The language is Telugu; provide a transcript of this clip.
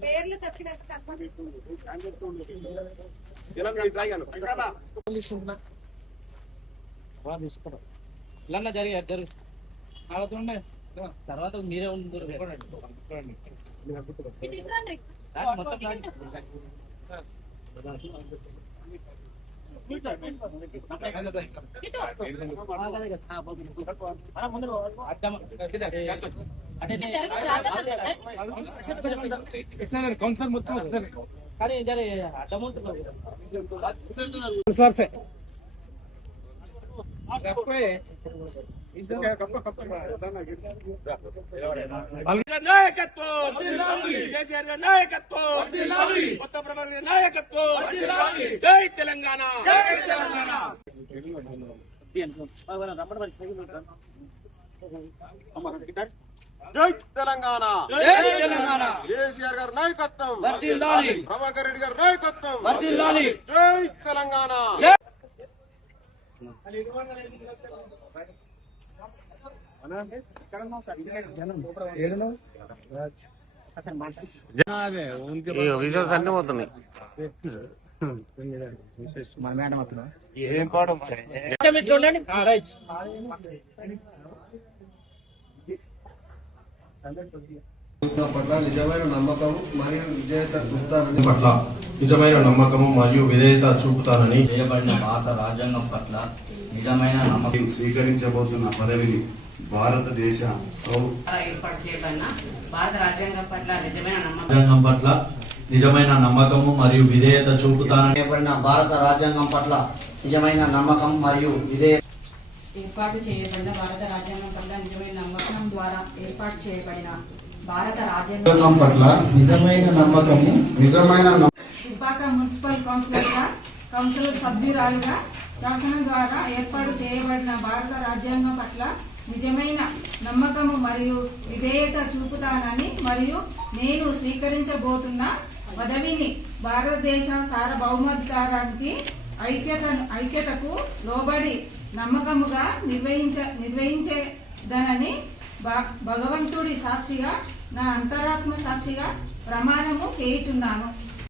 పేర్లు చెప్పిన ఇలా జరిగారు జరుగు ఆడుతుండే తర్వాత మీరే ఉండరు మొత్తం కౌన్సిలర్ మొత్తం ఒకసారి కానీ జరి అడ్డం ఉంటుంది నాయకత్వం! కేసీఆర్ గారి నాయకత్వం! కొత్త ప్రభుత్వ నాయకత్వం! జై తెలంగాణ! జై తెలంగాణ! కేసీఆర్ గారి నాయకత్వం. ప్రభాకర్ రెడ్డి గారి నాయకత్వం. జై తెలంగాణ! విజువల్స్ అన్ని పోతున్నాయి. పట్ల నిజమైన నమ్మకం మరియు విజేత చూపుతానని పట్ల నిజమైన నమ్మకము మరియు విధేయత చూపుతానని చేయబడిన భారత రాజ్యాంగం పట్ల నిజమైన నమ్మకం. స్వీకరించబోతున్న పదవిని భారతదేశ సౌ ద్వారా ఏర్పాటు చేయబడిన భారత రాజ్యాంగం పట్ల నిజమైన నమ్మకం. రాజ్యాంగం పట్ల నిజమైన నమ్మకము మరియు విధేయత చూపుతానని చేయబడిన భారత రాజ్యాంగం పట్ల నిజమైన నమ్మకం మరియు విధేయత ఏర్పాటు చేయబడిన భారత రాజ్యాంగం పట్ల నిజమైన నమ్మకం ద్వారా ఏర్పాటు చేయబడిన భారత రాజ్యాంగం పట్ల నిజమైన నమ్మకము నిజమైన మున్సిపల్ కౌన్సిలర్గా కౌన్సిలర్ సభ్యురాలుగా శాసనం ద్వారా ఏర్పాటు చేయబడిన భారత రాజ్యాంగం పట్ల నిజమైన నమ్మకము మరియు విధేయత చూపుతానని మరియు నేను స్వీకరించబోతున్న పదవిని భారతదేశ సార్వభౌమాధికారానికి ఐక్యత ఐక్యతకు లోబడి నమ్మకముగా నిర్వహించ నిర్వహించేదనని భ- భగవంతుడి సాక్షిగా నా అంతరాత్మ సాక్షిగా ప్రమాణము చేయుచున్నాను.